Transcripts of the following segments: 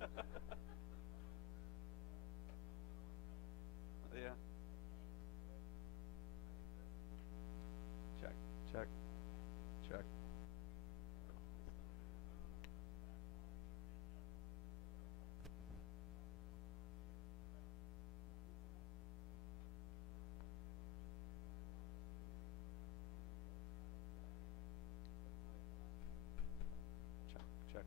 Yeah. Check, check, check. Check, check.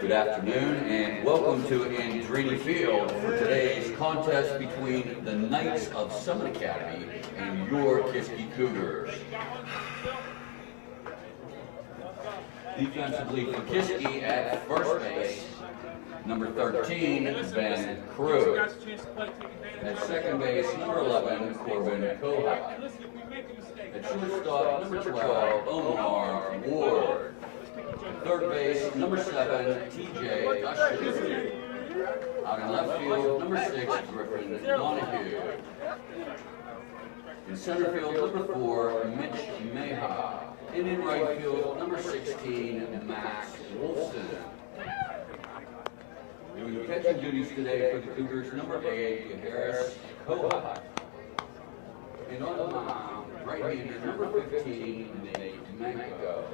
Good afternoon and welcome to Andretti Field for today's contest between the Knights of Summit Academy and your Kiski Cougars. Defensively for Kiski at first base, number 13, Ben Krug. At second base, number 11, Corbin Kohut. At shortstop, number 12, Omar Ward. Third base, number 7, TJ Usher. Out in left field, number 6, Griffin Donahue. In center field, number 4, Mitch Meha. And in right field, number 16, Max Wolfson. Doing catching duties today for the Cougars, number 8, Harris Kohut. And on the mound, right-hander, number 15, Nate Mango.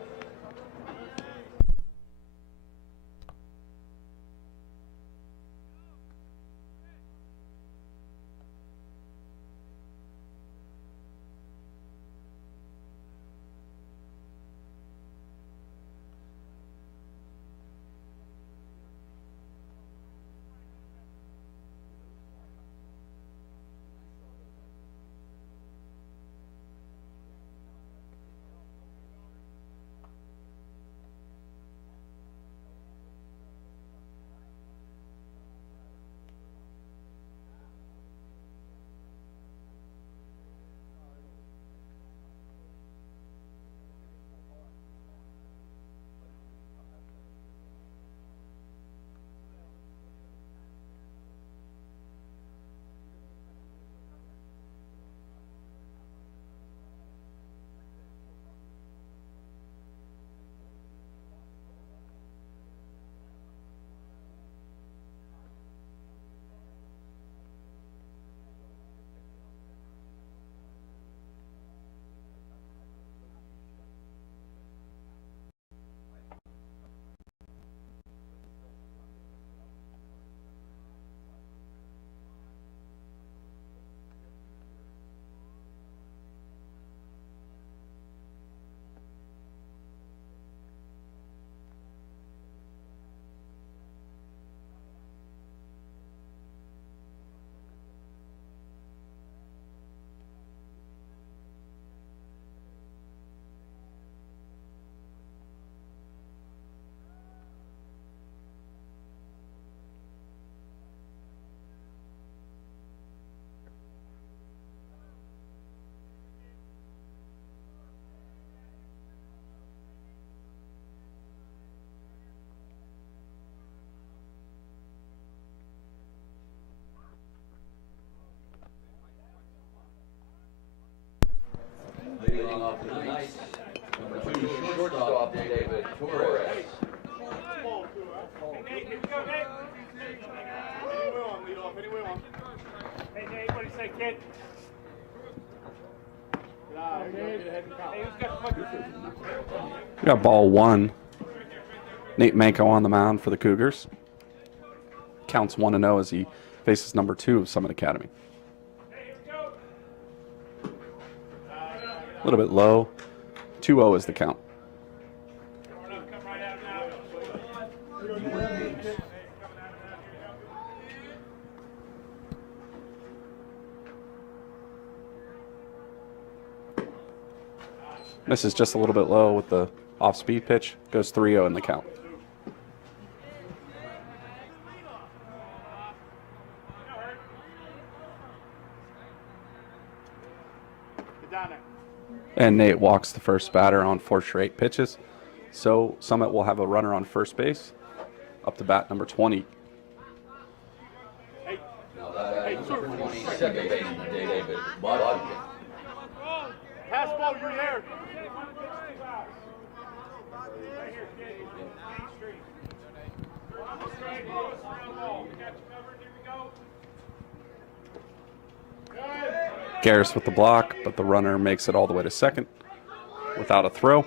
tonight's number 2 shortstop, David Torres. Hey, Nate, what do you say, kid? We got ball 1. Nate Manko on the mound for the Cougars. Counts 1-0 as he faces number 2 of Summit Academy. A little bit low. 2-0 is the count. Misses just a little bit low with the off-speed pitch. Goes 3-0 in the count. And Nate walks the first batter on 4 straight pitches. So Summit will have a runner on first base. Up to bat number 20. Now that is number 22nd baseman, David Varsity. Pass ball, you're there. Garris with the block, but the runner makes it all the way to second without a throw.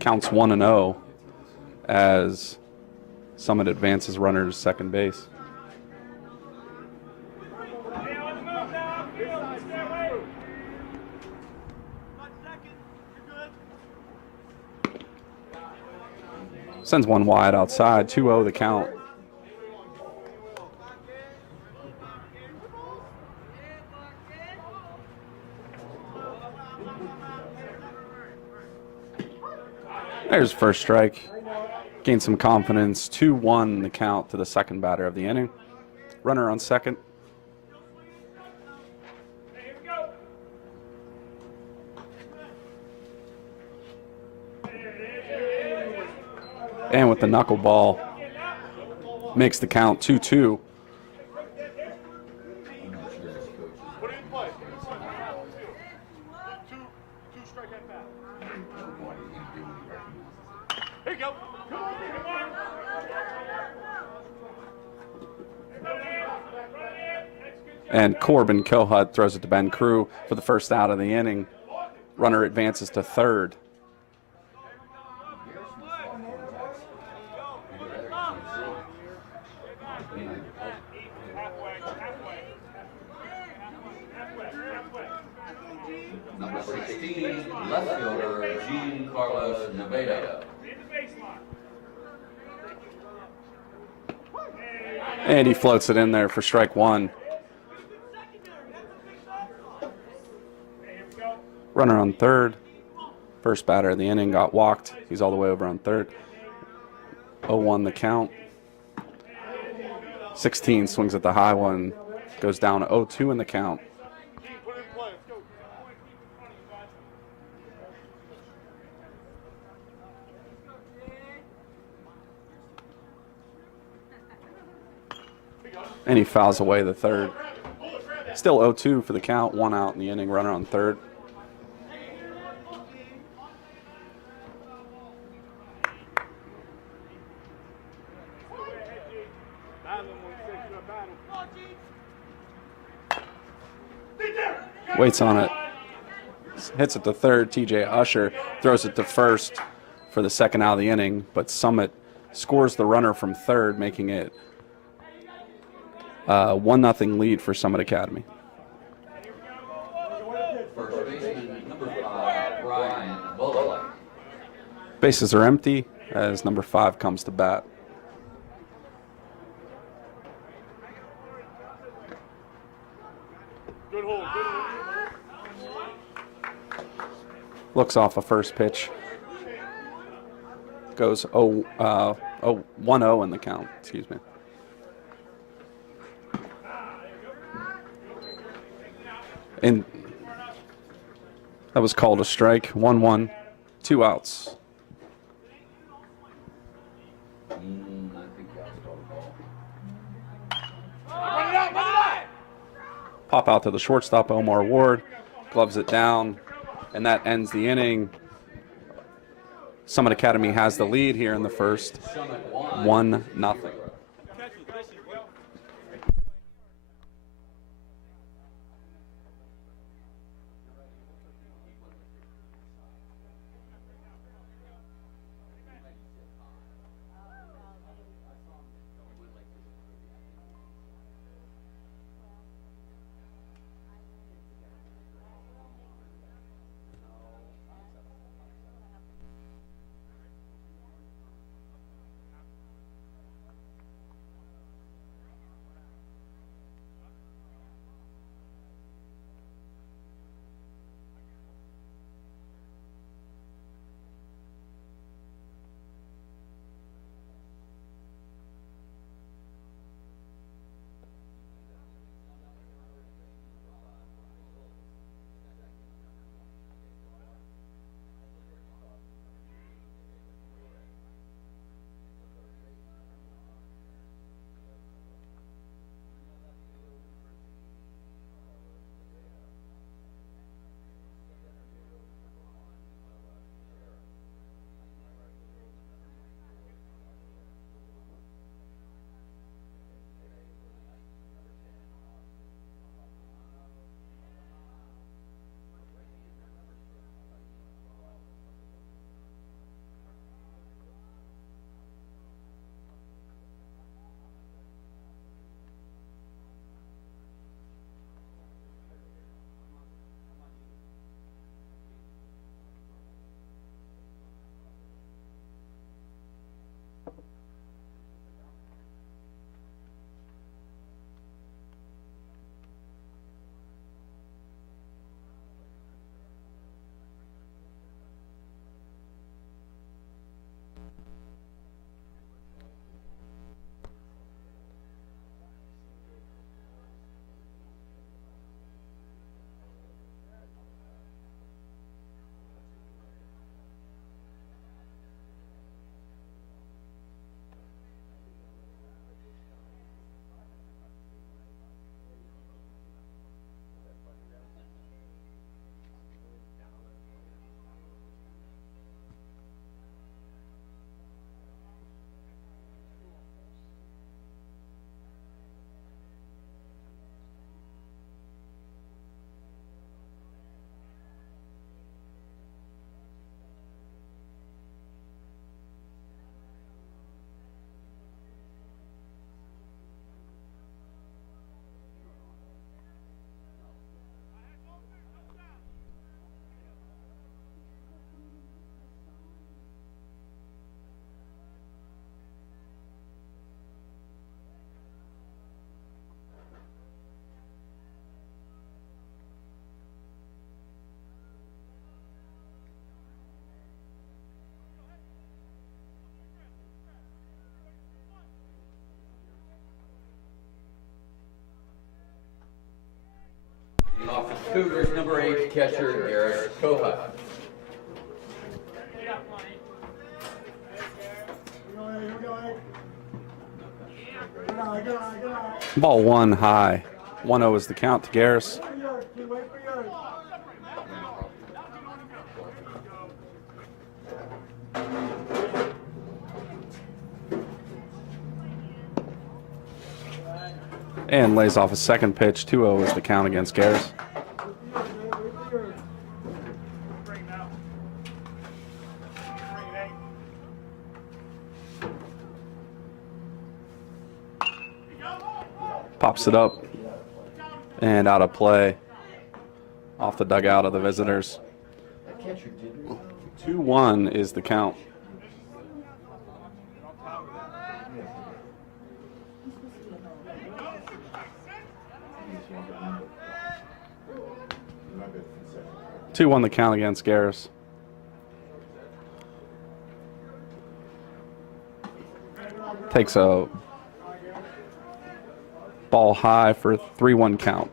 Counts 1-0 as Summit advances runner to second base. Sends one wide outside, 2-0 the count. There's first strike. Gained some confidence. 2-1 the count to the second batter of the inning. Runner on second. And with the knuckleball, makes the count 2-2. Put it in play. Two strike at bat. Here you go. Come on. And Corbin Kohut throws it to Ben Crew for the first out of the inning. Runner advances to third. Number 16, left fielder, Gene Carlos Nevada. And he floats it in there for strike 1. Runner on third. First batter of the inning got walked. He's all the way over on third. 0-1 the count. 16 swings at the high one. Goes down to 0-2 in the count. Put it in play. Let's go. And he fouls away the third. Still 0-2 for the count. 1 out in the inning. Runner on third. Waits on it. Hits it to third. TJ Usher throws it to first for the second out of the inning. But Summit scores the runner from third, making it 1-0 lead for Summit Academy. First baseman, number 5, Brian Bullock. Bases are empty as number 5 comes to bat. Good hold. Good hold. Looks off a first pitch. Goes 1-0 in the count. Excuse me. And that was called a strike. 1-1, 2 outs. I think that's the ball. Pop out to the shortstop, Omar Ward. Gloves it down, and that ends the inning. Summit Academy has the lead here in the first, 1-0. Off the Cougars, number 8 catcher, Garrett Kohut. Ball 1 high. 1-0 is the count to Garris. And lays off a second pitch. 2-0 is the count against Garris. Pops it up and out of play off the dugout of the visitors. 2-1 is the count. Two won the count against Garris. Takes a ball high for 3-1 count.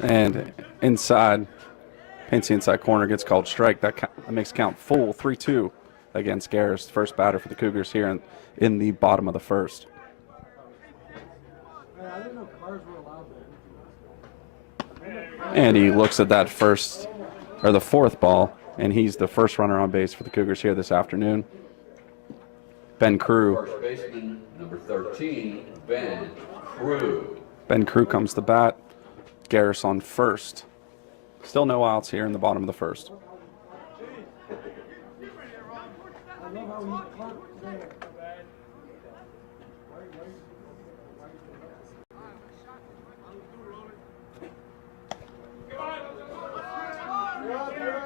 And inside Paints the inside corner, gets called strike. That makes count full 3-2 against Garris, first batter for the Cougars here in the bottom of the first. And he looks at that the fourth ball, and he's the first runner on base for the Cougars here this afternoon. Ben Crew. First baseman, number 13, Ben Crew. Ben Crew comes to bat. Garris on first. Still no outs here in the bottom of the first.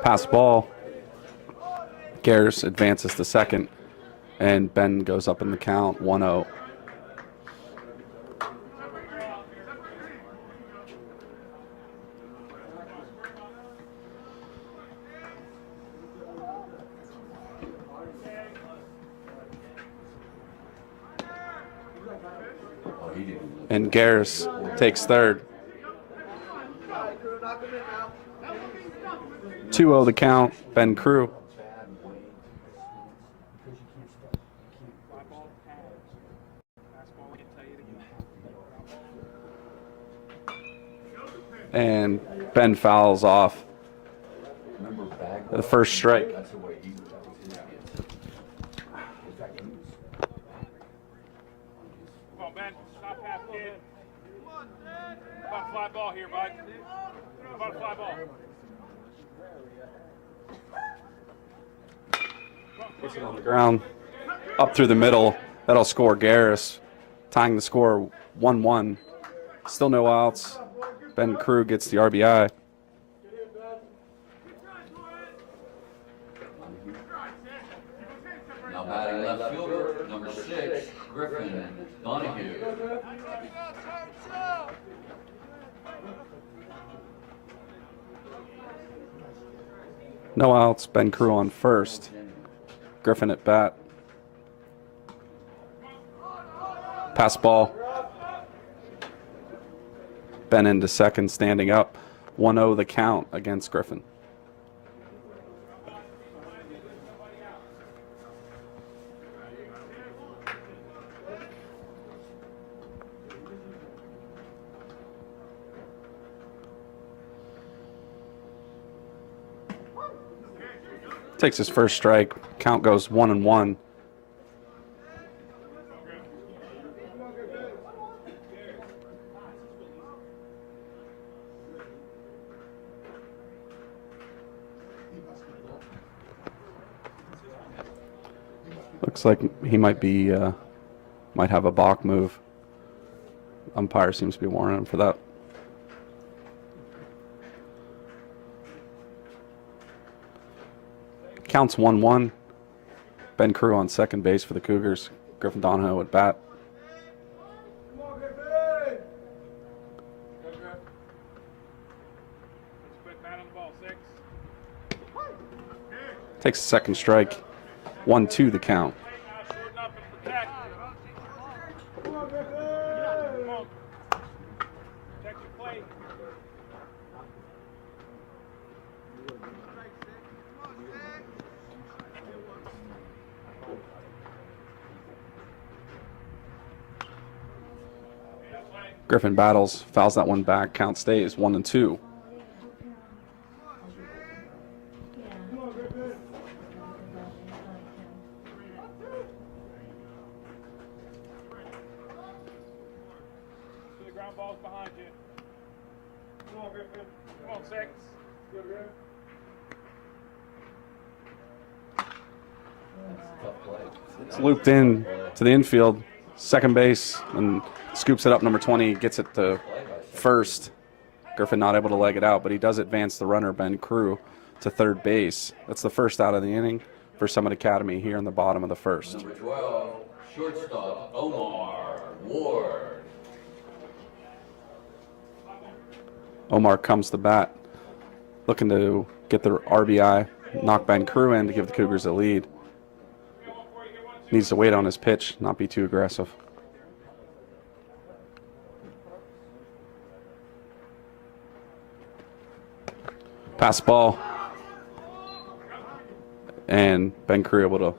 Pass ball. Garris advances to second, and Ben goes up in the count, 1-0. And Garris takes third. 2-0 the count, Ben Crew. And Ben fouls off the first strike. Come on, Ben. Stop half, kid. About a fly ball here, bud. About a fly ball. Puts it on the ground, up through the middle. That'll score Garris, tying the score 1-1. Still no outs. Ben Crew gets the RBI. Now batting left fielder, number 6, Griffin Donahue. No outs. Ben Crew on first. Griffin at bat. Pass ball. Ben into second, standing up. 1-0 the count against Griffin. Takes his first strike. Count goes 1-1. Looks like he might have a balk move. Umpire seems to be warning him for that. Counts 1-1. Ben Crew on second base for the Cougars. Griffin Donahoe at bat. Takes a second strike. 1-2 the count. Griffin battles, fouls that one back. Count stays 1-2. It's looped in to the infield, second base, and scoops it up. Number 20 gets it to first. Griffin not able to leg it out, but he does advance the runner, Ben Crew, to third base. That's the first out of the inning for Summit Academy here in the bottom of the first. Number 12, shortstop Omar Ward. Omar comes to bat, looking to get the RBI, knock Ben Crew in to give the Cougars a lead. Needs to wait on his pitch, not be too aggressive. Pass ball. And Ben Crew able to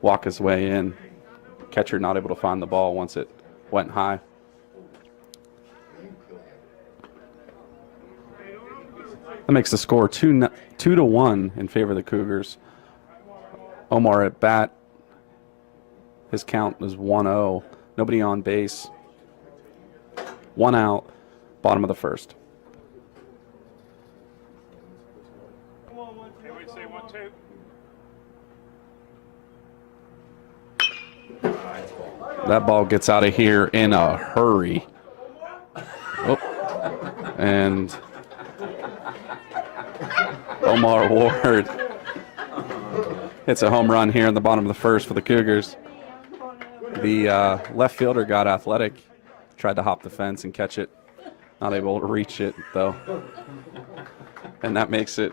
walk his way in. Catcher not able to find the ball once it went high. That makes the score 2-1 in favor of the Cougars. Omar at bat. His count is 1-0. Nobody on base. 1 out. Bottom of the first. Hey, wait, say 1, 2. That ball gets out of here in a hurry. Oh. And Omar Ward hits a home run here in the bottom of the first for the Cougars. The left fielder got athletic, tried to hop the fence and catch it. Not able to reach it, though. And that makes it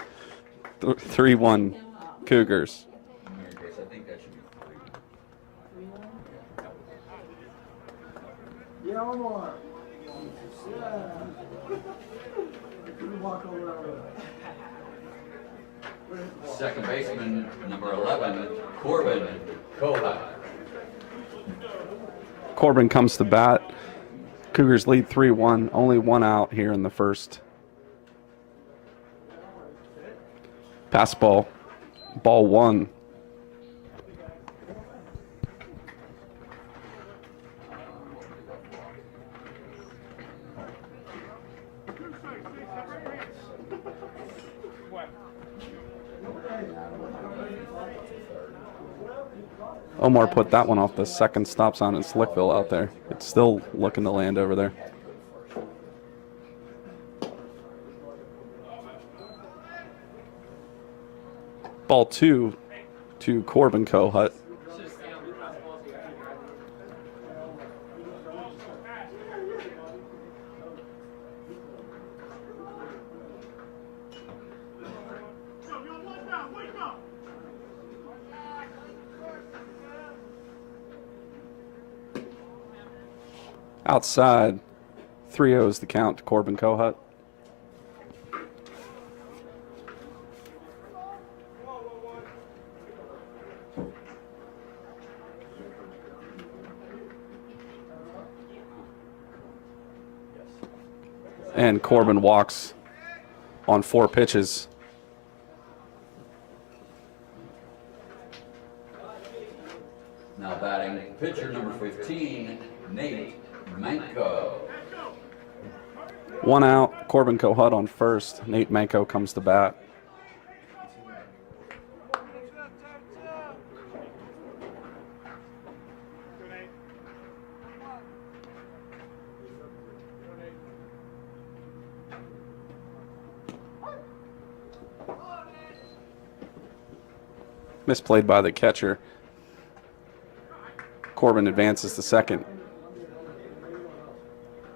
3-1 Cougars. I think that should be 3. Yeah, Omar. Yeah. You walk over. Second baseman, number 11, Corbin Kohut. Corbin comes to bat. Cougars lead 3-1. Only 1 out here in the first. Pass ball. Ball 1. Omar put that one off the second stop sign in Slickville out there. It's still looking to land over there. Ball 2 to Corbin Kohut. Outside, 3-0 is the count to Corbin Kohut. And Corbin walks on 4 pitches. Now batting pitcher number 15, Nate Manko. 1 out, Corbin Kohut on first. Nate Manko comes to bat. Misplayed by the catcher. Corbin advances to second.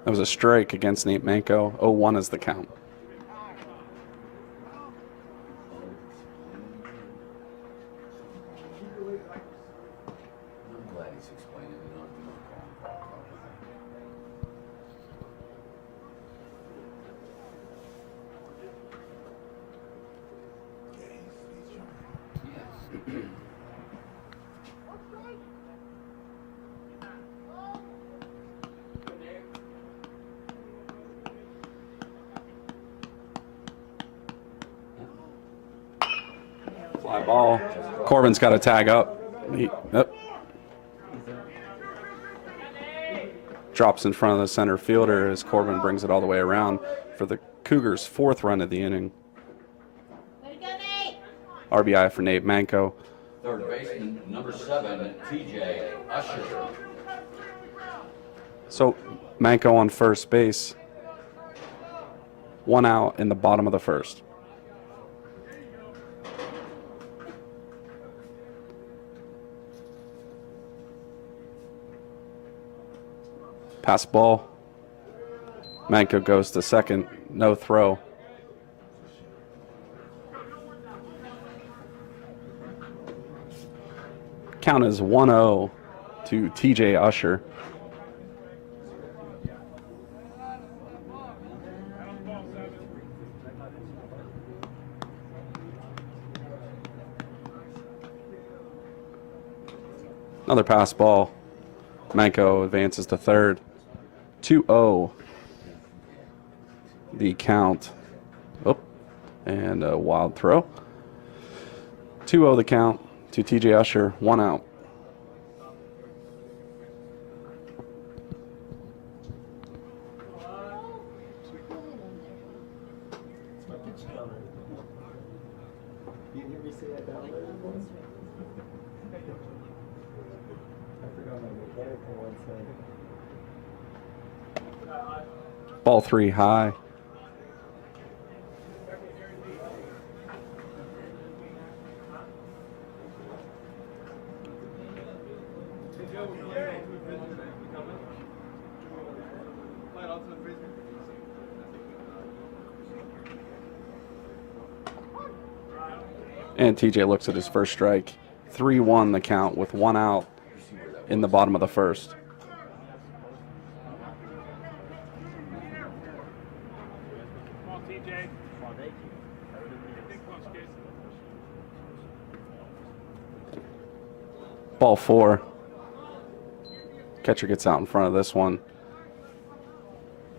That was a strike against Nate Manko. 0-1 is the count. I'm glad he's explaining it. Fly ball. Corbin's got to tag up. Drops in front of the center fielder as Corbin brings it all the way around for the Cougars' 4th run of the inning. RBI for Nate Manko. Third baseman, number 7, TJ Usher. So Manko on first base. 1 out in the bottom of the first. Pass ball. Manko goes to second. No throw. Count is 1-0 to TJ Usher. Another pass ball. Manko advances to third. 2-0. The count. Oh, and a wild throw. 2-0 the count to TJ Usher. 1 out. You hear me say that down there? I forgot my mechanical one side. Ball 3 high. And TJ looks at his first strike. 3-1 the count with 1 out in the bottom of the first. Come on, TJ. Big punch, kid. Ball 4. Catcher gets out in front of this one.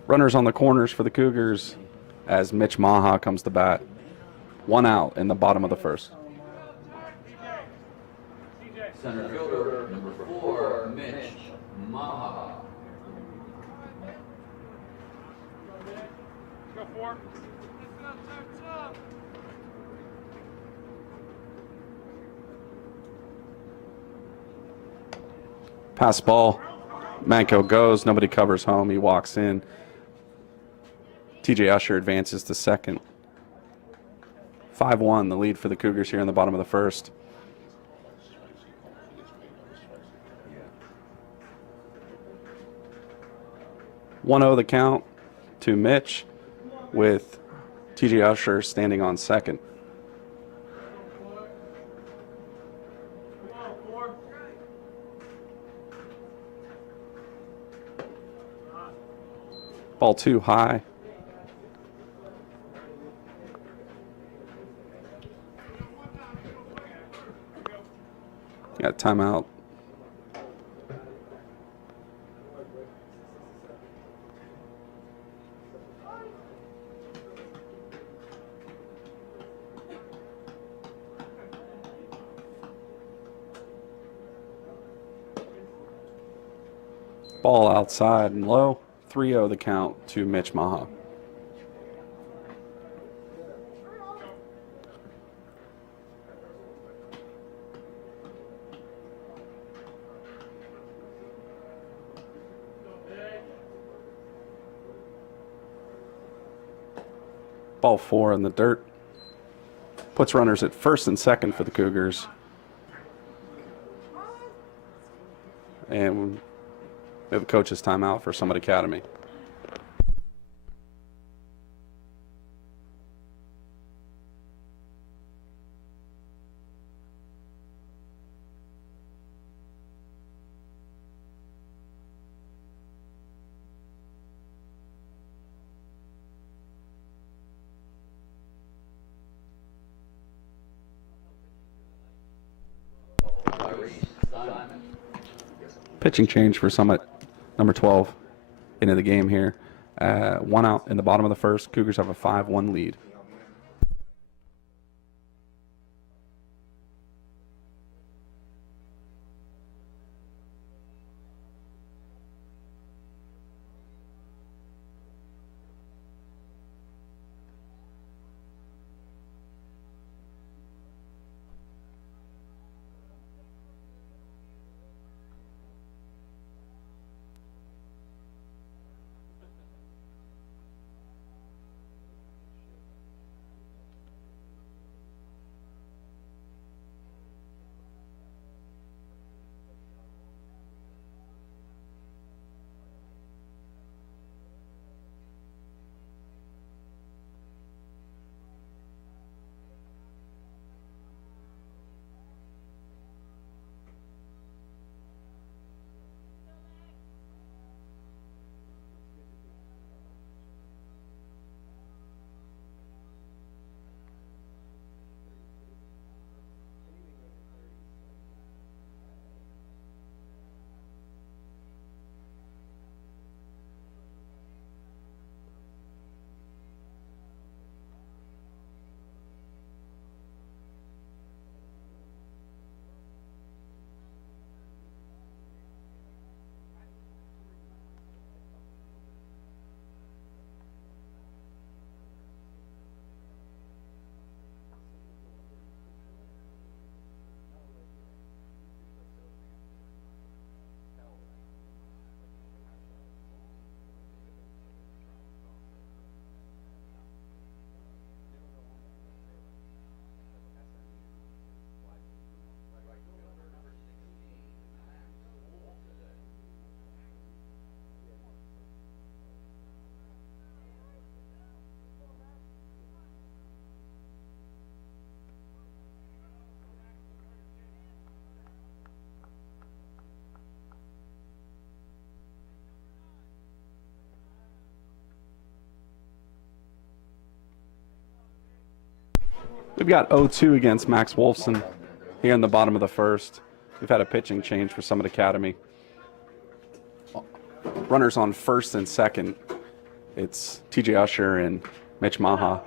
Runners on the corners for the Cougars as Mitch Maha comes to bat. 1 out in the bottom of the first. Center fielder, number 4, Mitch Maha. Go 4. Pass ball. Manko goes. Nobody covers home. He walks in. TJ Usher advances to second. 5-1, the lead for the Cougars here in the bottom of the first. One 0 the count to Mitch with TJ Usher standing on second. Ball 2 high. Got timeout. Ball outside and low. 3-0 the count to Mitch Maha. Ball 4 in the dirt. Puts runners at first and second for the Cougars. And we have a coach's timeout for Summit Academy. Pitching change for Summit, number 12, into the game here. 1 out in the bottom of the first. Cougars have a 5-1 lead. We've got 0-2 against Max Wolfson here in the bottom of the first. We've had a pitching change for Summit Academy. Runners on first and second. It's TJ Usher and Mitch Maha.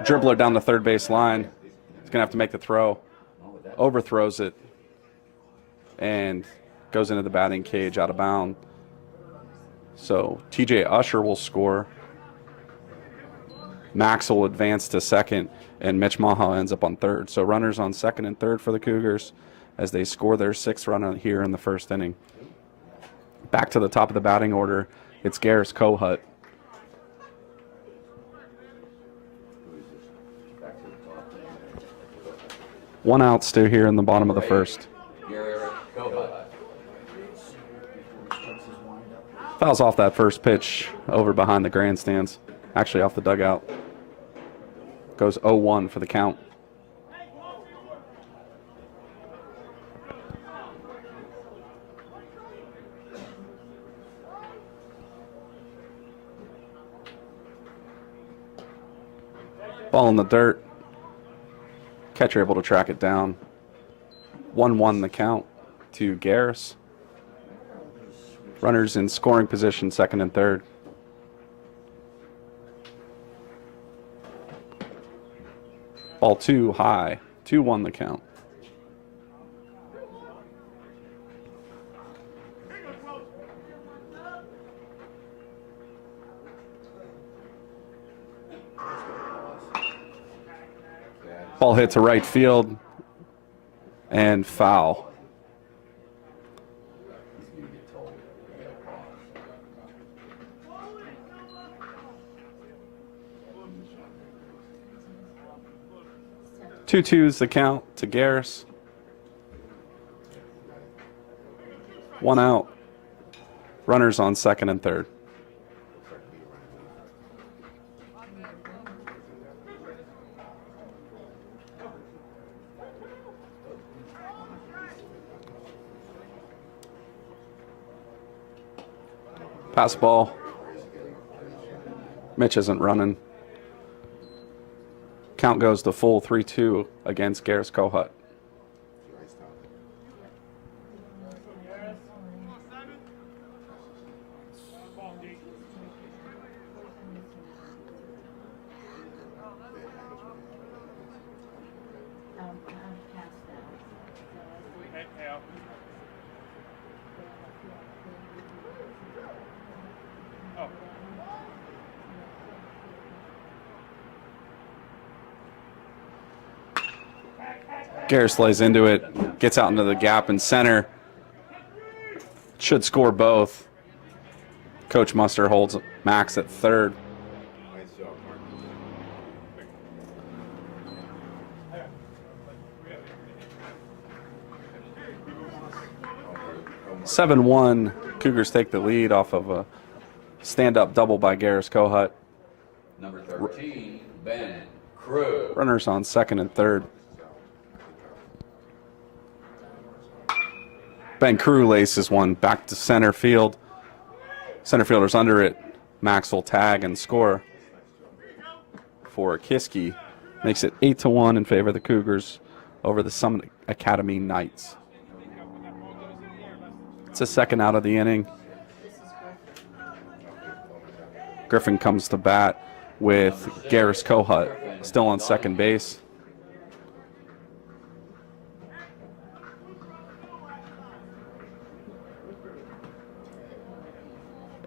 Dribbler down the third base line. He's going to have to make the throw. Overthrows it and goes into the batting cage out of bounds. So TJ Usher will score. Max will advance to second, and Mitch Maha ends up on third. So runners on second and third for the Cougars as they score their sixth run here in the first inning. Back to the top of the batting order, it's Garris Kohut. One out still here in the bottom of the first. Fouls off that first pitch over behind the grandstands, actually off the dugout. Goes 0-1 for the count. Ball in the dirt. Catcher able to track it down. 1-1 the count to Garris. Runners in scoring position, second and third. Ball too high. 2-1 the count. Ball hit to right field and foul. Two twos the count to Garris. One out. Runners on second and third. Pass ball. Mitch isn't running. Count goes to full 3-2 against Garris Kohut. Garris lays into it, gets out into the gap in center. Should score both. Coach Muster holds Max at third. Nice job, Mark. 7-1, Cougars take the lead off of a stand-up double by Garris Kohut. Number 13, Ben Crew. Runners on second and third. Ben Crew laces one back to center field. Center fielder's under it. Max will tag and score for Kiski. Makes it 8-1 in favor of the Cougars over the Summit Academy Knights. It's a second out of the inning. Griffin comes to bat with Garris Kohut still on second base.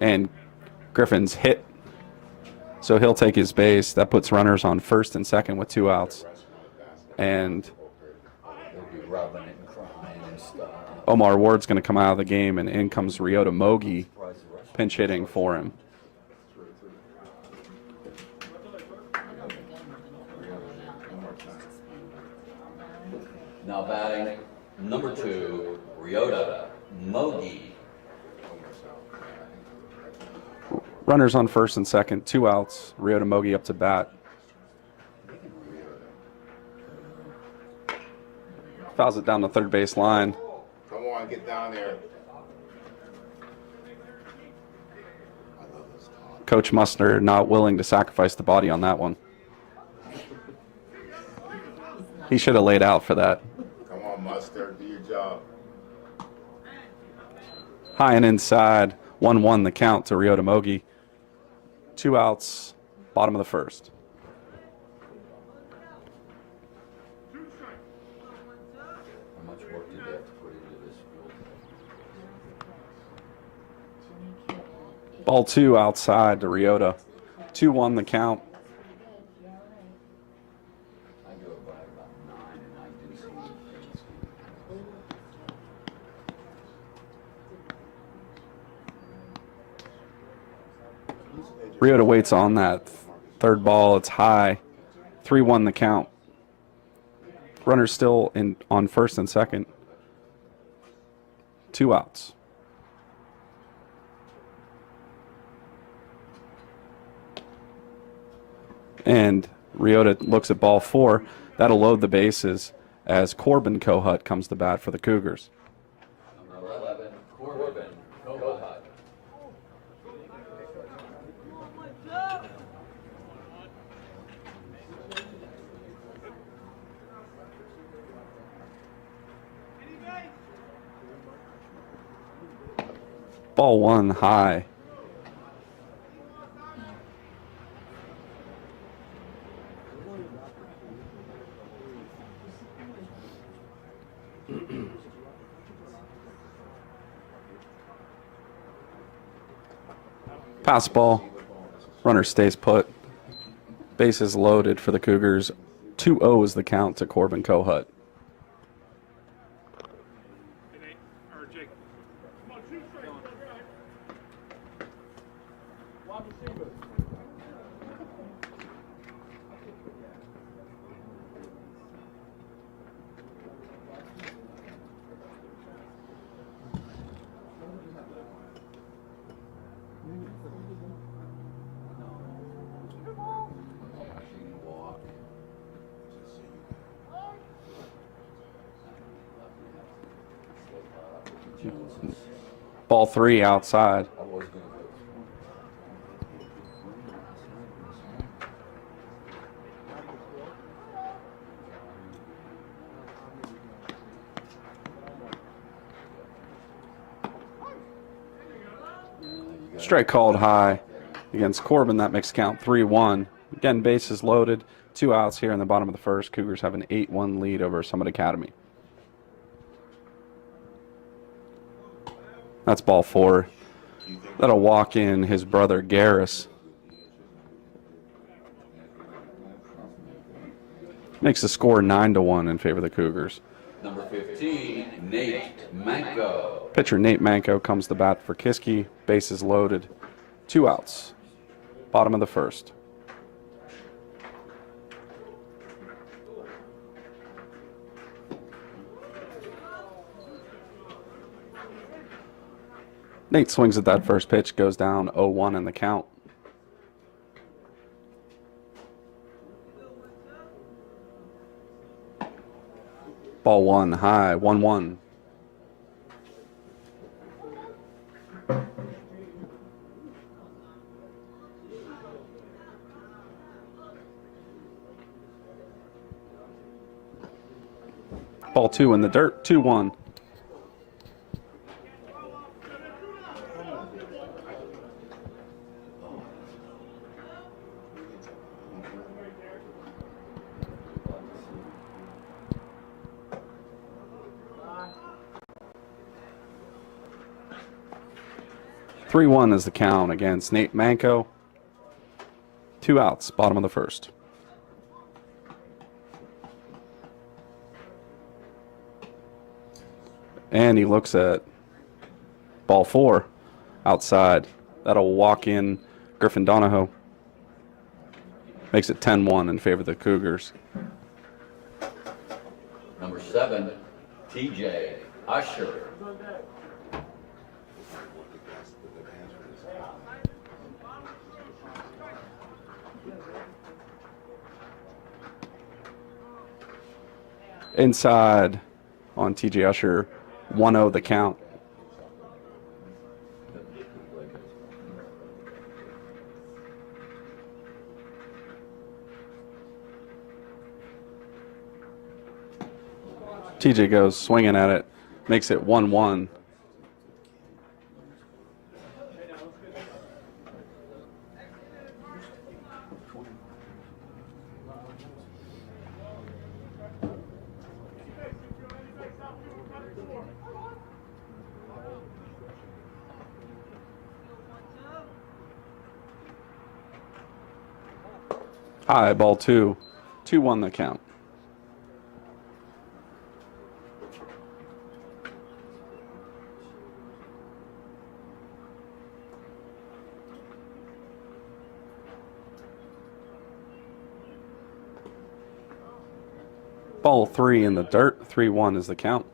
And Griffin's hit, so he'll take his base. That puts runners on first and second with 2 outs. And Omar Ward's going to come out of the game, and in comes Ryota Mogi, pinch hitting for him. Now batting number 2, Ryota Mogi. Runners on first and second, 2 outs. Ryota Mogi up to bat. Fouls it down the third base line. Come on, get down there. Coach Muster not willing to sacrifice the body on that one. He should have laid out for that. Come on, Mustard, do your job. High and inside, 1-1 the count to Ryota Mogi. 2 outs, bottom of the first. How much work did they have to put into this field? Ball 2 outside to Ryota. 2-1 the count. I go by about 9 and I didn't see anything. Ryota waits on that third ball. It's high. 3-1 the count. Runner's still on first and second. 2 outs. And Ryota looks at ball 4. That'll load the bases as Corbin Kohut comes to bat for the Cougars. Number 11, Corbin Kohut. Ball 1 high. Pass ball. Runner stays put. Bases loaded for the Cougars. 2-0 is the count to Corbin Kohut. Or Jake. Come on, shoot straight. Wide receiver. Ball 3 outside. Strike called high against Corbin. That makes count 3-1. Again, bases loaded. 2 outs here in the bottom of the first. Cougars have an 8-1 lead over Summit Academy. That's ball 4. That'll walk in his brother Garris. Makes the score 9-1 in favor of the Cougars. Number 15, Nate Manko. Pitcher Nate Manko comes to bat for Kiski. Bases loaded. 2 outs. Bottom of the first. Nate swings at that first pitch, goes down 0-1 in the count. Ball 1 high, 1-1. Ball 2 in the dirt, 2-1. Three 3-1 is the count against Nate Manko. 2 outs, bottom of the first. And he looks at ball 4 outside. That'll walk in Griffin Donahoe. Makes it 10-1 in favor of the Cougars. Number 7, TJ Usher. Inside on TJ Usher, 1-0 the count. TJ goes swinging at it, makes it 1-1. High, ball 2. 2-1 the count. Ball 3 in the dirt. 3-1 is the count.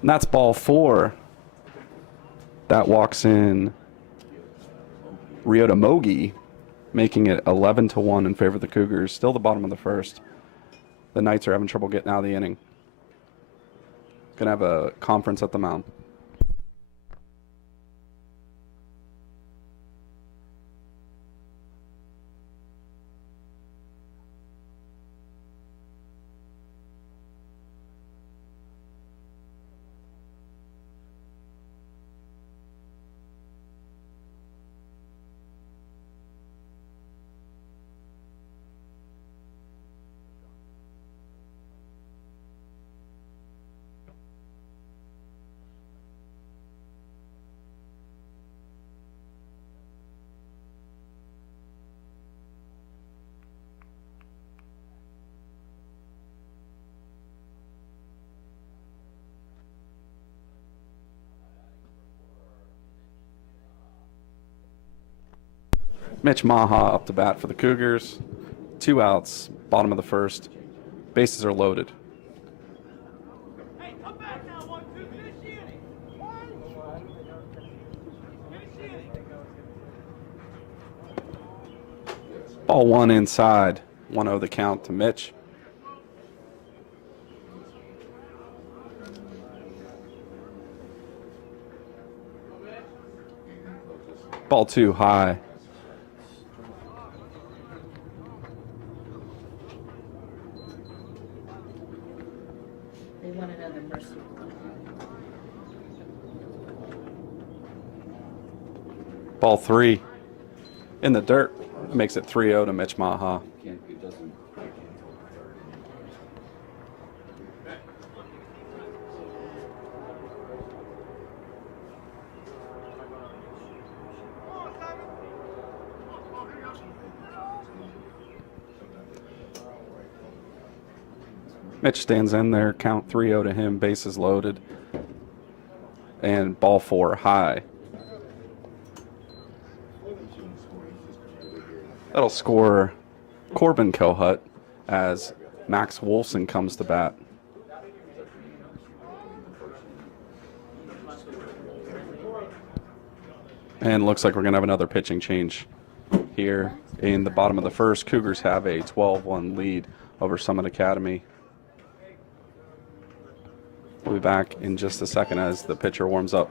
And that's ball 4. That walks in Ryota Mogi, making it 11-1 in favor of the Cougars. Still the bottom of the first. The Knights are having trouble getting out of the inning. Gonna have a conference at the mound. Mitch Maha up to bat for the Cougars. 2 outs, bottom of the first. Bases are loaded. Hey, come back now, 1-2, finish the inning. Finish the inning. Ball 1 inside. 1-0 the count to Mitch. Ball 2 high. They want another mercy. Ball 3 in the dirt. Makes it 3-0 to Mitch Maha. Mitch stands in there, count 3-0 to him, bases loaded. And ball 4 high. That'll score Corbin Kohut as Max Wolfson comes to bat. And looks like we're going to have another pitching change here in the bottom of the first. Cougars have a 12-1 lead over Summit Academy. We'll be back in just a second as the pitcher warms up.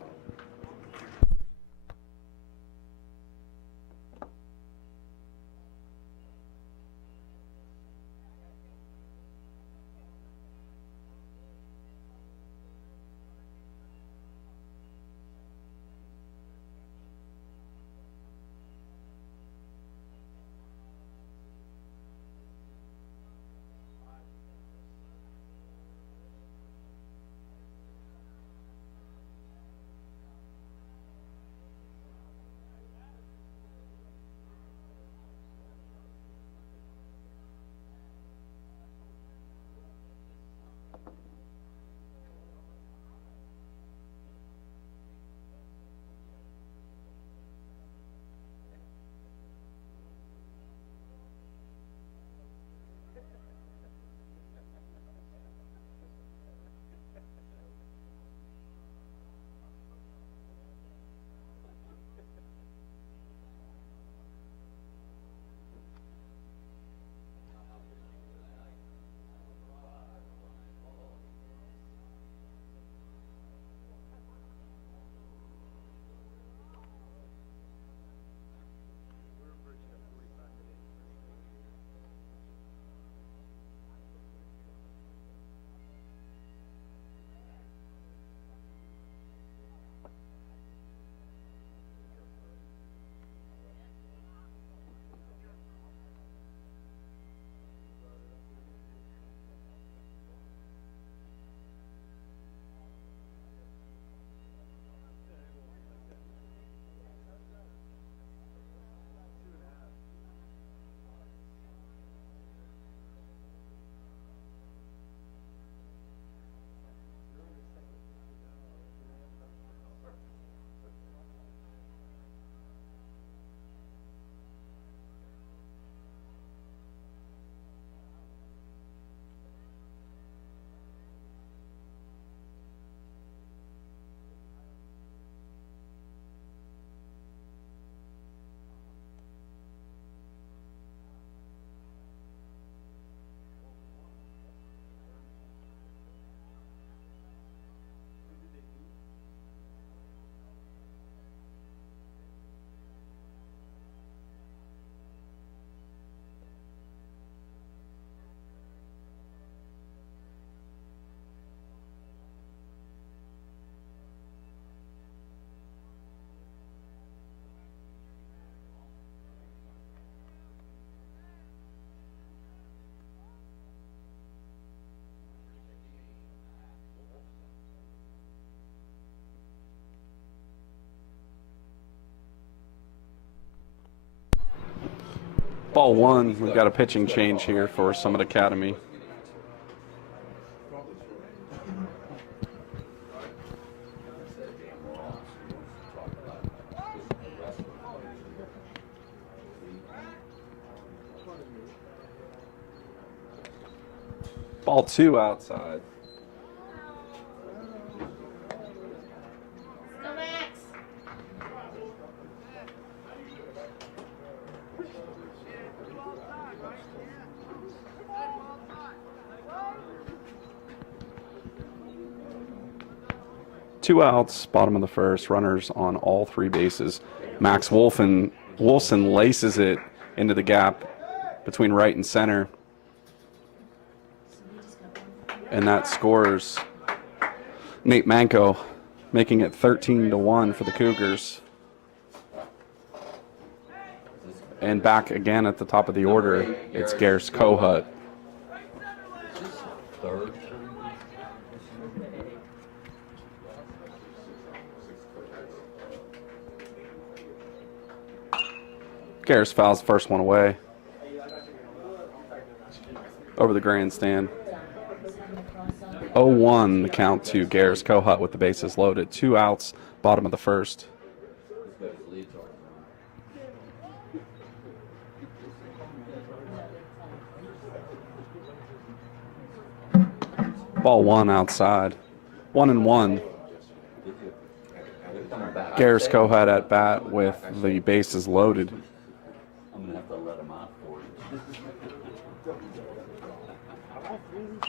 Ball one, we've got a pitching change here for Summit Academy. Ball two outside. Go Max. Two outs, bottom of the first, runners on all three bases. Max Wilson laces it into the gap between right and center. And that scores Nate Manko, making it 13-1 for the Cougars. And back again at the top of the order, it's Garris Kohut. Third. Garris fouls the first one away over the grandstand. 0-1 the count to Garris Kohut with the bases loaded. Two outs, bottom of the first. Ball one outside. 1-1. Garris Kohut at bat with the bases loaded. I'm gonna have to let him out for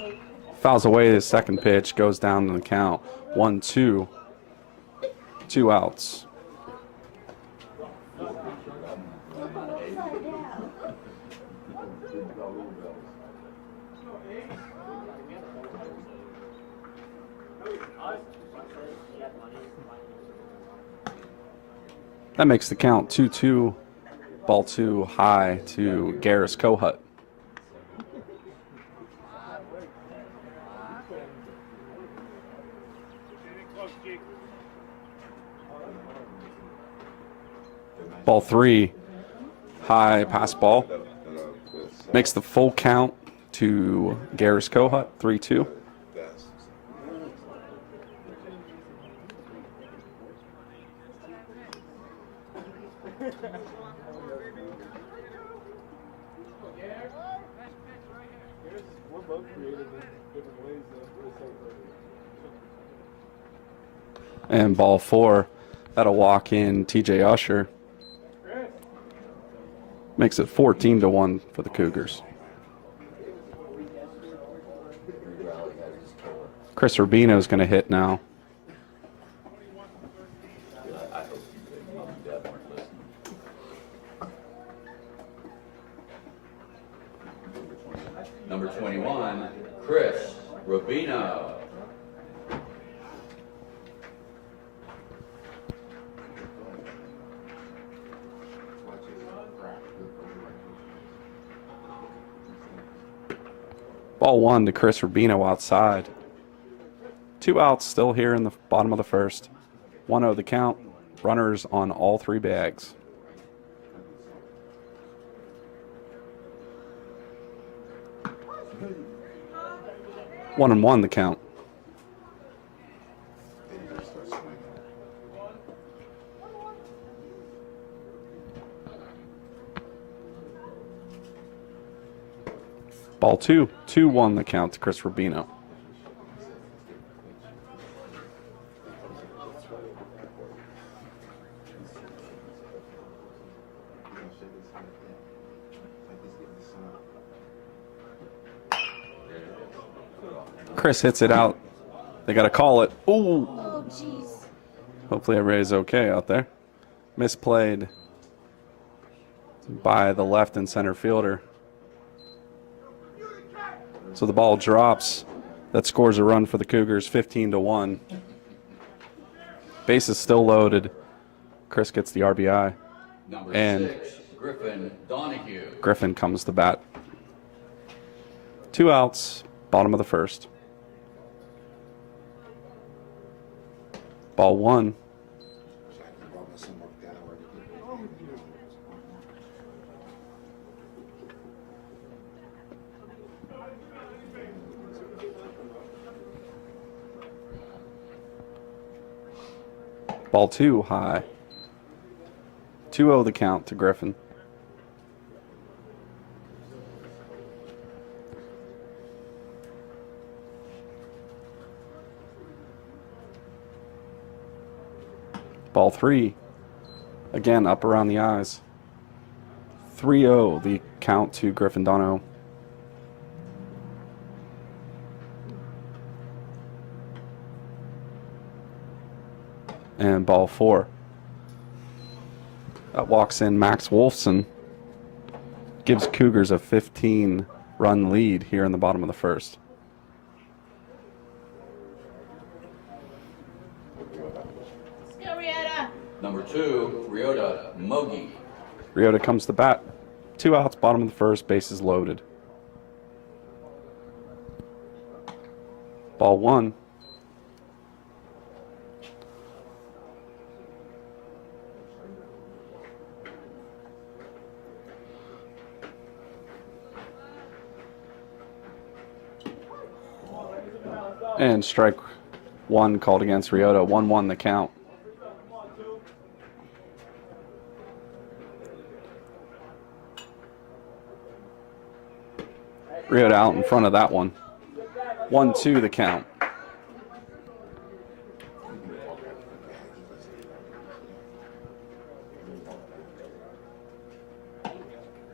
it. Fouls away his second pitch, goes down in the count. 1-2. Two outs. That makes the count 2-2. Ball two high to Garris Kohut. Ball three, high pass ball. Makes the full count to Garris Kohut, 3-2. And ball four, that'll walk in TJ Usher. Makes it 14-1 for the Cougars. Chris Rubino's going to hit now. Number 21, Chris Rubino. Ball one to Chris Rubino outside. Two outs still here in the bottom of the first. 1-0 the count. Runners on all three bags. One and one the count. Ball two. 2-1 the count to Chris Rubino. Chris hits it out. They got to call it. Ooh. Oh, jeez. Hopefully everybody's okay out there. Misplayed by the left and center fielder. So the ball drops. That scores a run for the Cougars, 15-1. Base is still loaded. Chris gets the RBI. Number And 6, Griffin Donahue. Griffin comes to bat. Two outs, bottom of the first. Ball one. Ball 2 high. 2-0 the count to Griffin. Ball 3. Again, up around the eyes. 3-0 the count to Griffin Dono. And ball 4. That walks in Max Wolfson. Gives Cougars a 15-run lead here in the bottom of the first. Let's go, Rieta. Number 2, Ryota Mogi. Ryota comes to bat. 2 outs, bottom of the first, bases loaded. Ball 1. And strike 1 called against Ryota. 1-1 the count. Ryota out in front of that one. 1-2 the count.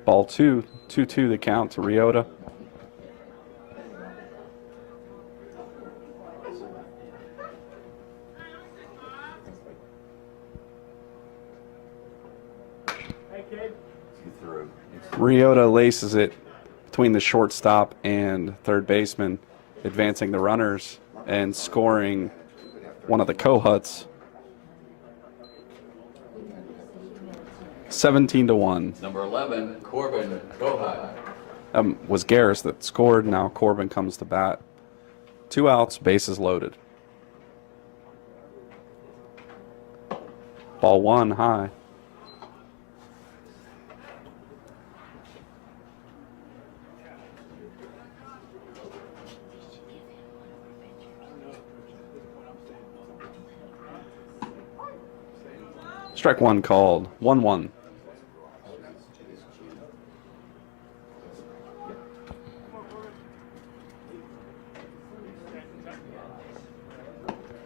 Ball 2, 2-2 the count to Ryota. Ryota laces it between the shortstop and third baseman, advancing the runners and scoring one of the Cohuts. 17-1. Number 11, Corbin Kohut. Was Garris that scored. Now Corbin comes to bat. 2 outs, bases loaded. Ball 1 high. Strike 1 called. 1-1.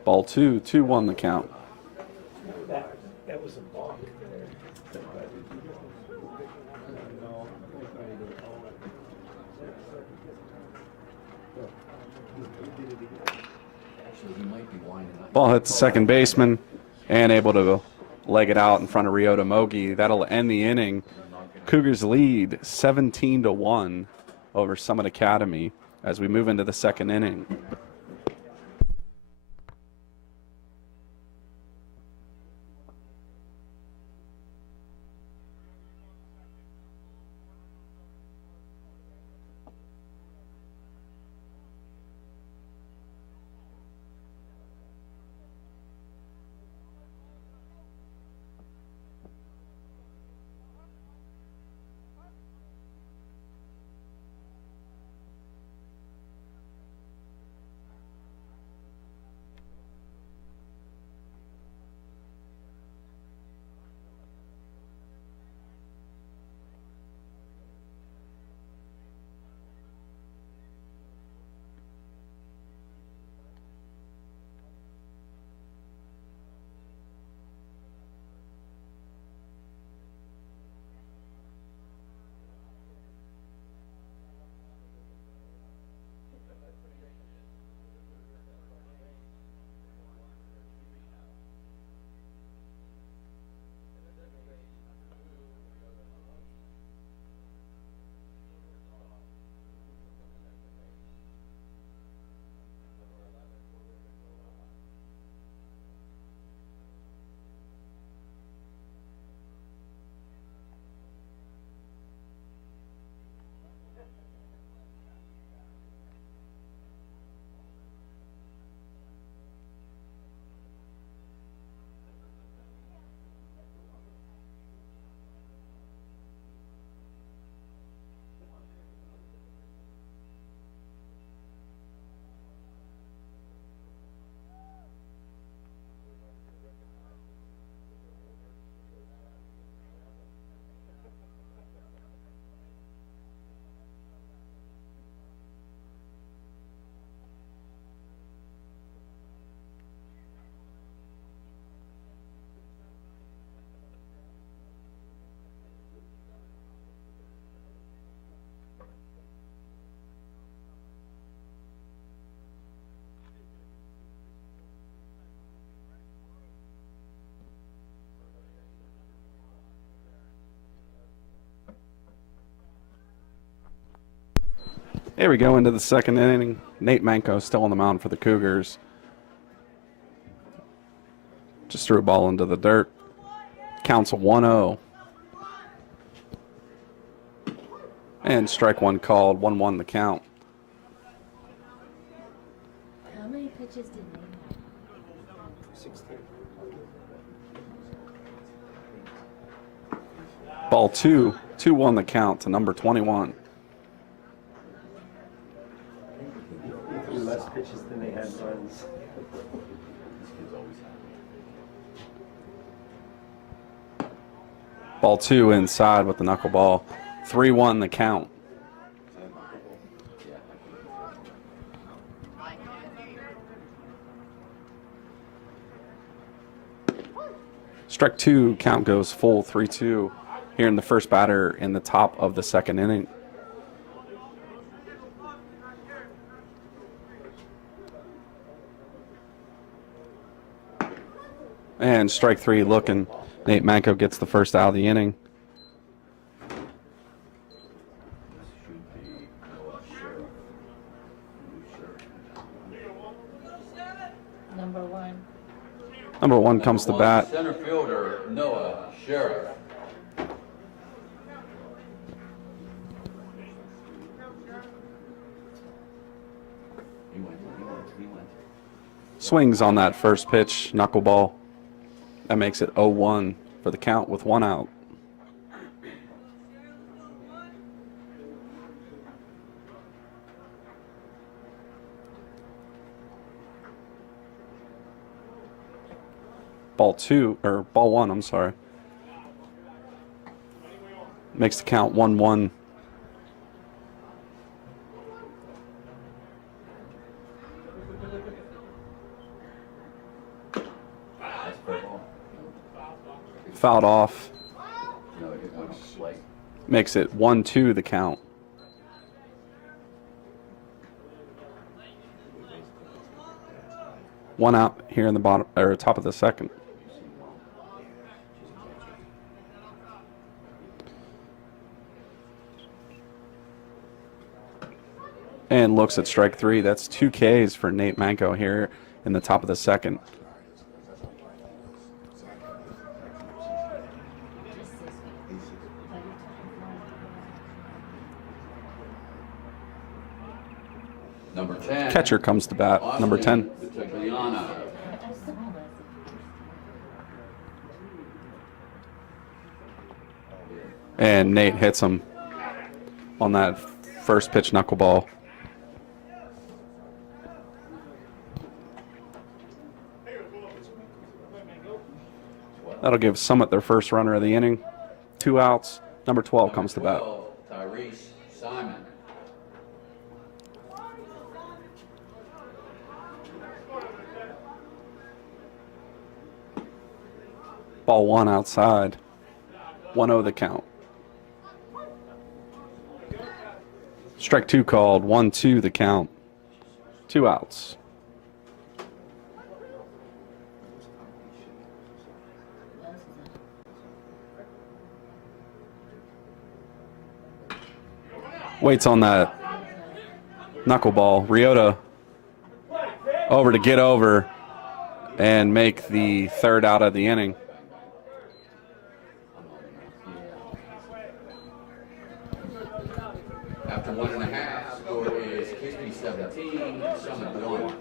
Ball 2, 2-1 the count. That was a ball. Ball hits the second baseman and able to leg it out in front of Ryota Mogi. That'll end the inning. Cougars lead 17-1 over Summit Academy as we move into the second inning. Here we go into the second inning. Nate Manko still on the mound for the Cougars. Just threw a ball into the dirt. Counts 1-0. And strike one called. 1-1 the count. How many pitches did they have? 16. Ball 2. 2-1 the count to number 21. Less pitches than they had runs. Ball 2 inside with the knuckleball. 3-1 the count. Strike 2, count goes full 3-2 here in the first batter in the top of the second inning. And strike 3 looking. Nate Manko gets the first out of the inning. Number 1. Number 1 comes to bat. Center fielder Noah Sheriff. Swings on that first pitch, knuckleball. That makes it 0-1 for the count with 1 out. Ball 1, I'm sorry. Makes the count 1-1. Fouled off. Makes it 1-2 the count. One out here in the bottom or top of the second. And looks at strike 3. That's 2 Ks for Nate Manko here in the top of the second. Number 10. Catcher comes to bat. Number 10. Vitagliano. And Nate hits him on that first pitch knuckleball. That'll give Summit their first runner of the inning. 2 outs. Number 12 comes to bat. Tyrese Simon. Ball 1 outside. 1-0 the count. Strike 2 called. 1-2 the count. 2 outs. Waits on that knuckleball. Ryota over to get over and make the third out of the inning. After 1.5, score is Kiski 17, Summit 1.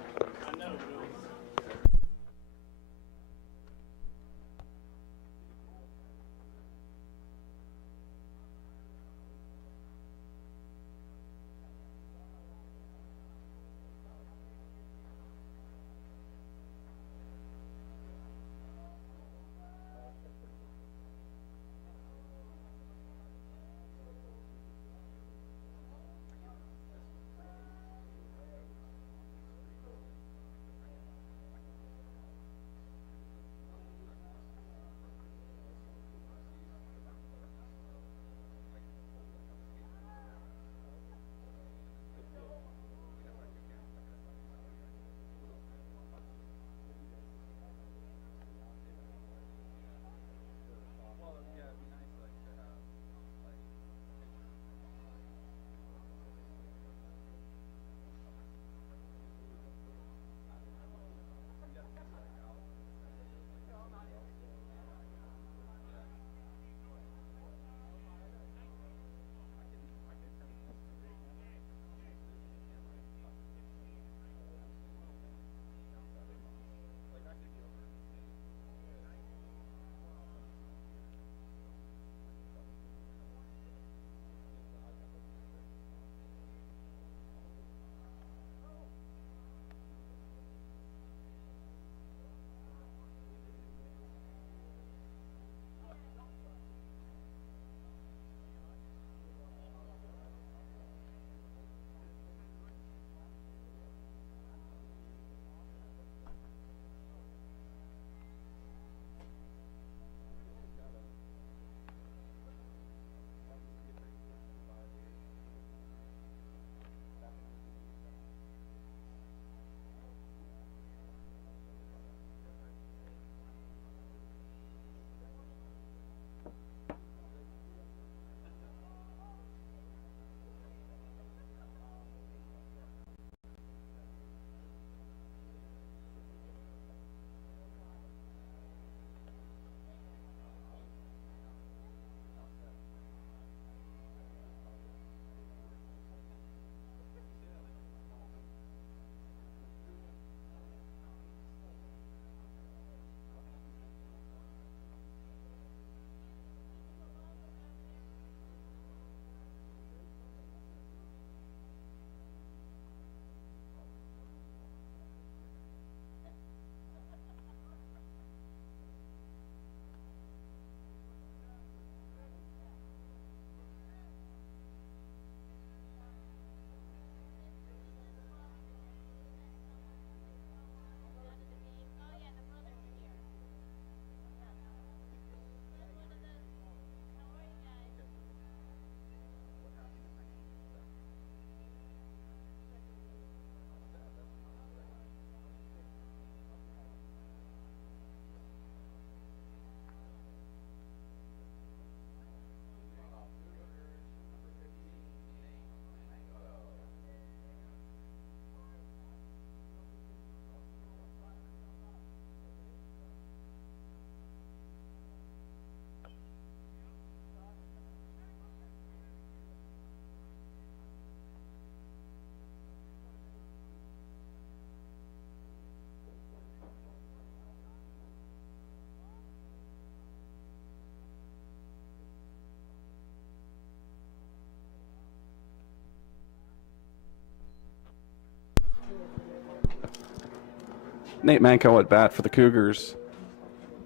Nate Manko at bat for the Cougars.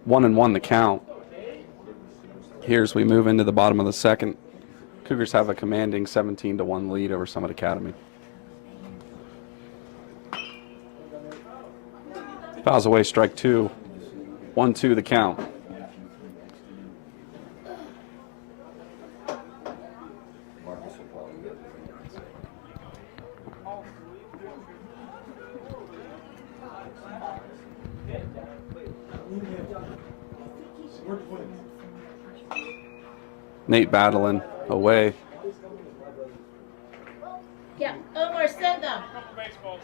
1-1 the count. Here as we move into the bottom of the second. Cougars have a commanding 17-1 lead over Summit Academy. Fouls away, strike two. 1-2 the count. Nate battling away. Yeah, Omar, send them. Couple baseballs.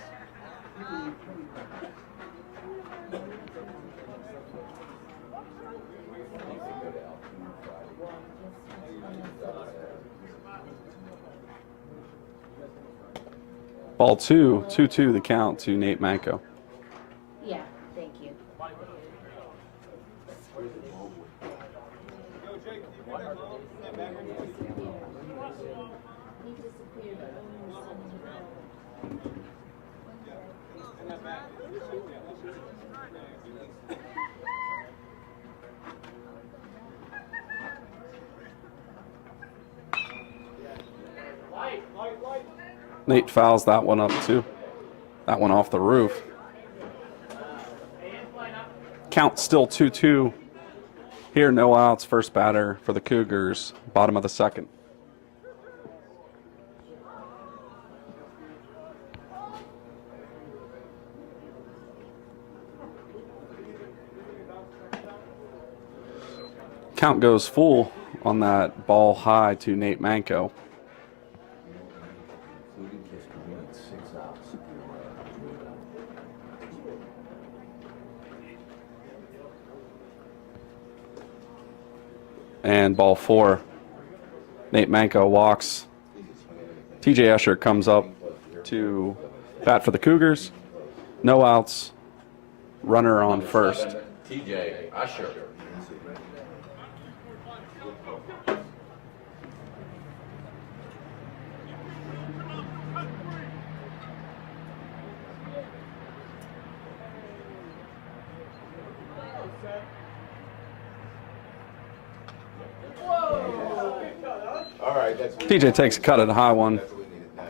Ball two, 2-2 the count to Nate Manko. Yeah, thank you. He disappeared. Nate fouls that one up too. That one off the roof. Count still 2-2. Here, no outs. First batter for the Cougars. Bottom of the second. Count goes full on that ball high to Nate Manko. And ball four. Nate Manko walks. TJ Escher comes up to bat for the Cougars. No outs. Runner on first. TJ Usher. All right, that's what TJ takes a cut at a high one. we needed now.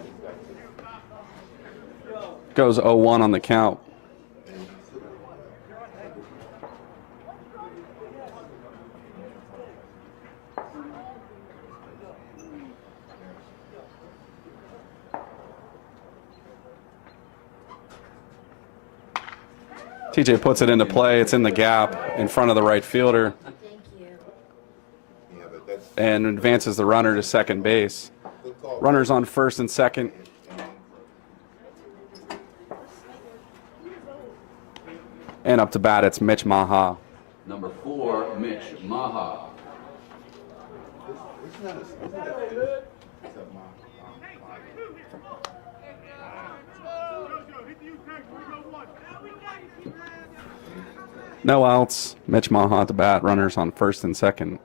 He's got Goes 0-1 on the count. TJ puts it into play. It's in the gap in front of the right fielder Thank you. yeah, but that's and advances the runner to second base. good call. Runners on first and second. And up to bat, it's Mitch Maha. Number 4, Mitch Maha. It's not a, it's not a, it's a No outs. Mitch Maha at the bat. Runners on first and second.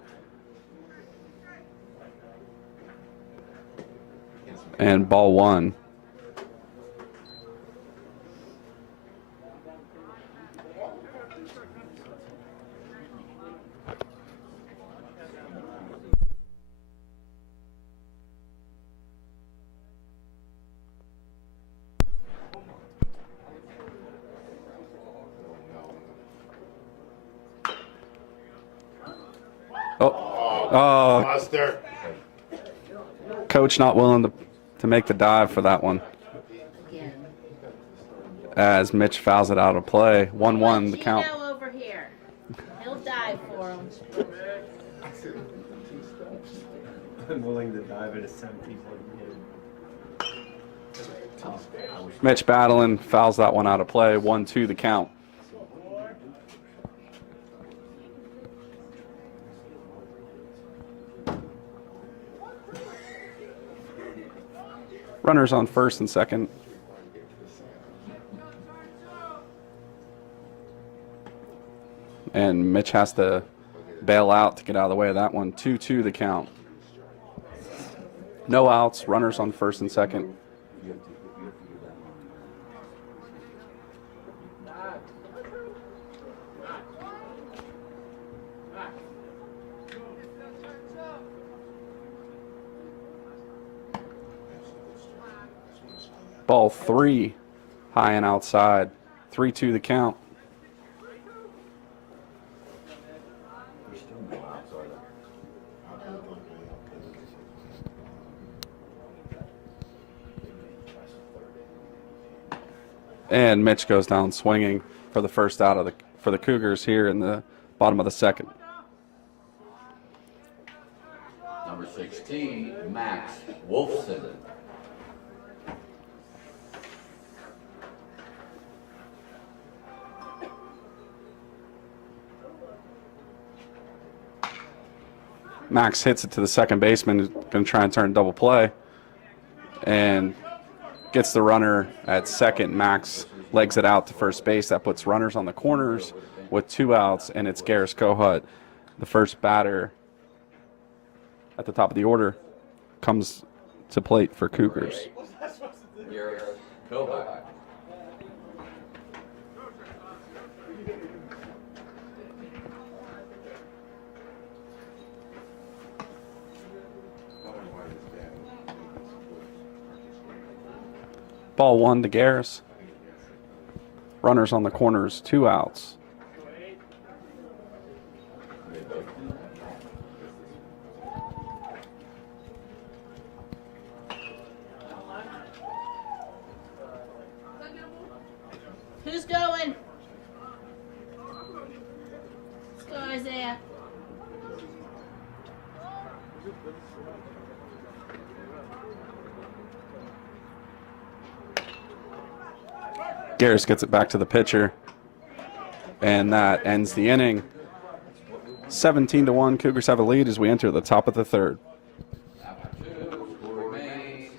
And ball one. Oh, monster. coach not willing to make the dive for that one Again. as Mitch fouls it out of play. 1-1 the count. Gino over here. He'll die for him. I'm willing to dive at a 17 Mitch battling, fouls that one out of play. 1-2 the count. Runners on first and second. And Mitch has to bail out to get out of the way of that one. 2-2 the count. No outs, runners on first and second. Ball 3, high and outside. 3-2 the count. And Mitch goes down swinging for the first out for the Cougars here in the bottom of the second. Number 16, Max Wolfson. Max hits it to the second baseman, who's going to try and turn double play, and gets the runner at second. Max legs it out to first base. That puts runners on the corners with 2 outs, and it's Garris Kohut, the first batter at the top of the order, comes to plate for Cougars. Garris Kohut. Ball 1 to Garris. Runners on the corners, 2 outs. Who's going? Let's go, Isaiah. Garris gets it back to the pitcher, and that ends the inning. 17-1, Cougars have a lead as we enter the top of the third. After 2, score remains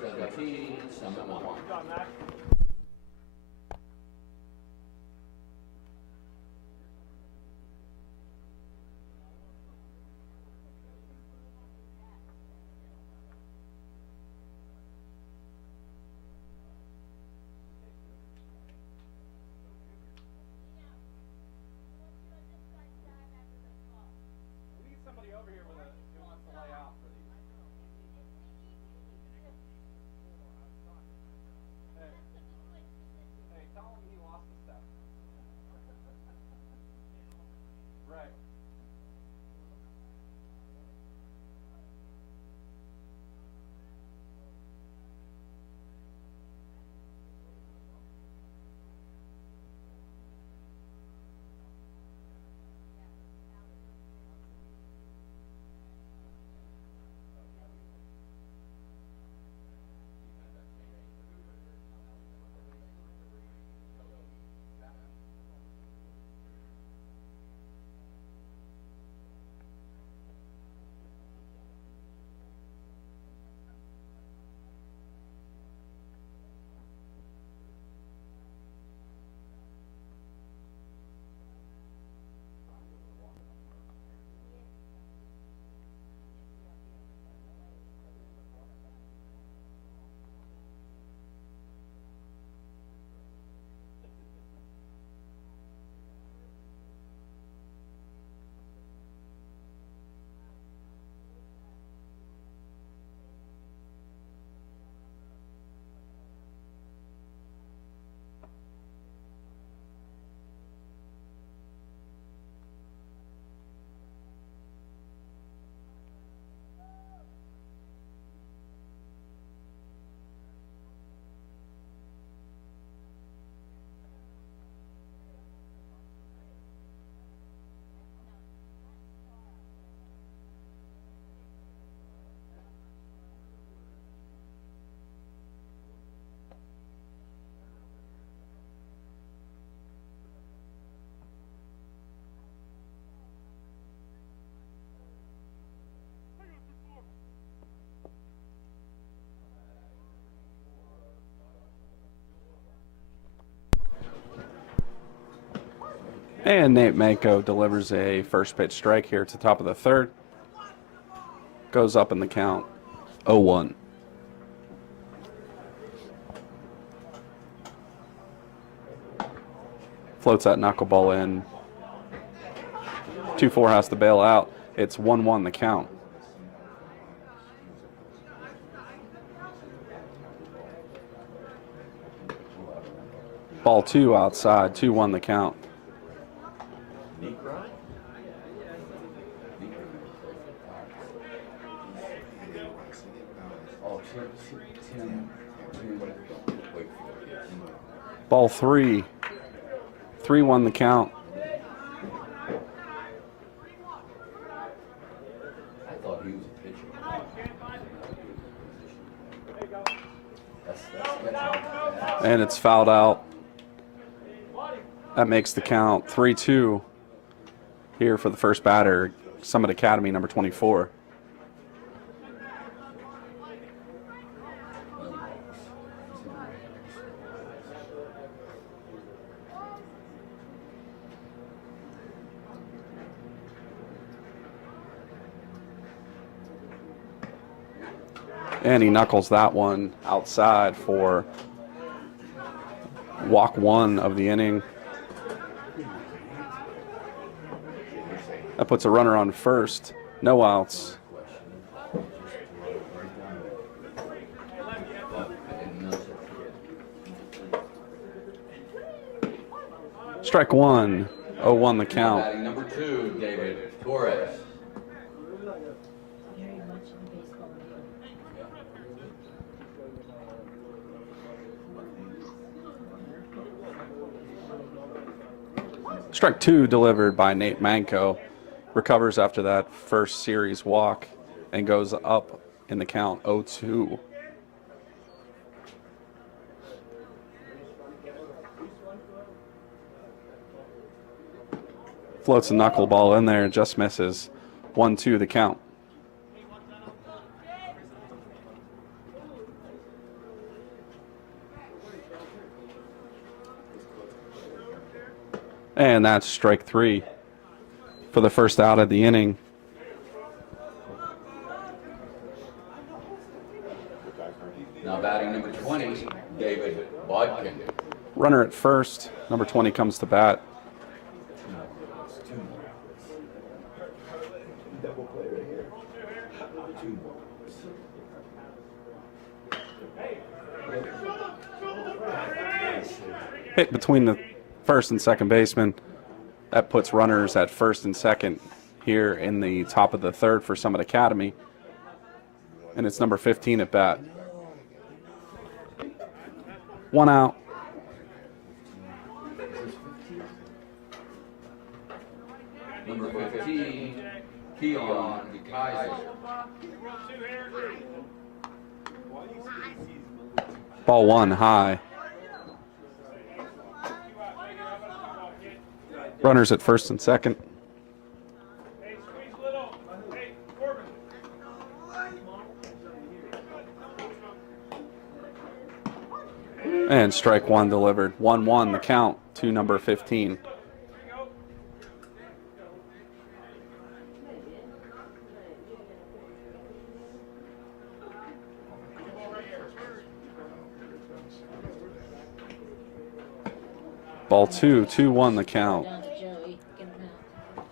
17, Summit 1. We need somebody over here with who wants to lay out for these. Hey, tell him he lost the step. Right. And Nate Mako delivers a first pitch strike here at the top of the third. Goes up in the count, 0-1. Floats that knuckleball in. 2-4 has to bail out. It's 1-1 the count. Ball 2 outside, 2-1 the count. Ball 3, 3-1 the count. I thought he was a pitcher. And it's fouled out. That makes the count 3-2 here for the first batter, Summit Academy, number 24. And he knuckles that one outside for walk 1 of the inning. That puts a runner on first, no outs. Strike 1, 0-1 the count. Batting number 2, David Torres. Strike 2 delivered by Nate Manco. Recovers after that first series walk and goes up in the count 0-2. Floats a knuckleball in there and just misses. 1-2 the count. And that's strike 3 for the first out of the inning. Now batting number 20, David Bodkin. Runner at first, number 20 comes to bat. Hit between the first and second baseman. That puts runners at first and second here in the top of the third for Summit Academy. And it's number 15 at bat. 1 out. Number 15, Keon Kaiser. Ball 1 high. Runners at first and second. And strike 1 delivered. 1-1 the count to number 15. Ball 2, 2-1 the count. Down to Joey. Get him out.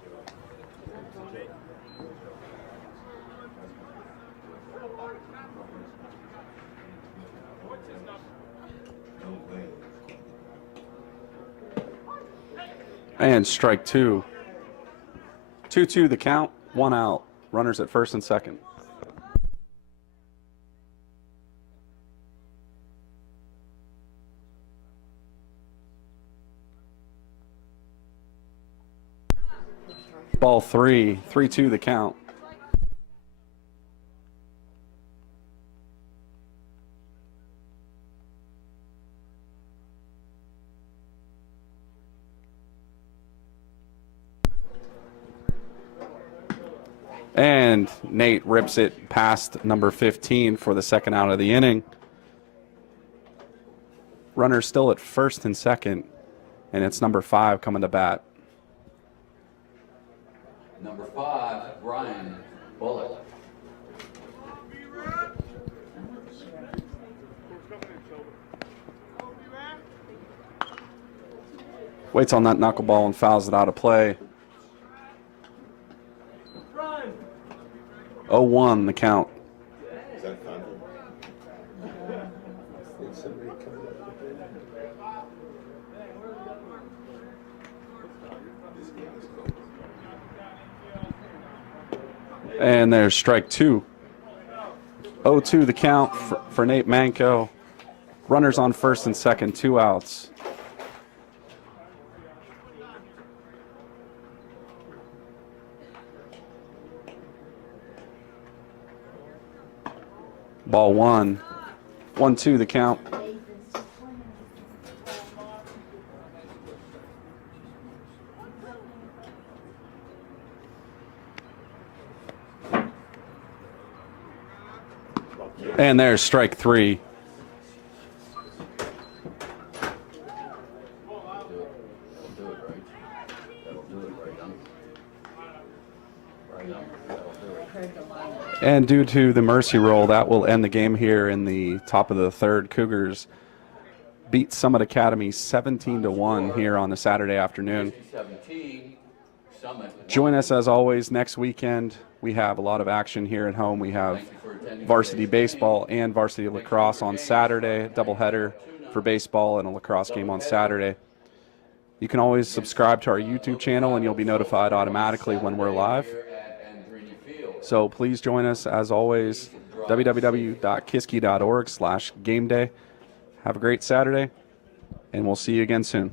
And strike 2. 2-2 the count, 1 out. Runners at first and second. Ball 3, 3-2 the count. And Nate rips it past number 15 for the second out of the inning. Runner still at first and second, and it's number 5 coming to bat. Number 5, Brian Bullock. Waits on that knuckleball and fouls it out of play. 0-1 the count. Is that thunder? 'Cause And there's strike 2. 0-2 the count for Nate Manco. Runners on first and second, 2 outs. Ball 1. 1-2 the count. And there's strike 3. And due to the mercy roll, that will end the game here in the top of the third. Cougars beat Summit Academy 17-1 here on the Saturday afternoon. 17, Summit. Join us as always next weekend. We have a lot of action here at home. We have varsity baseball and varsity lacrosse on Saturday, doubleheader for baseball and a lacrosse game on Saturday. You can always subscribe to our YouTube channel and you'll be notified automatically when we're live. So please join us as always, www.kiski.org/gameday. Have a great Saturday, and we'll see you again soon.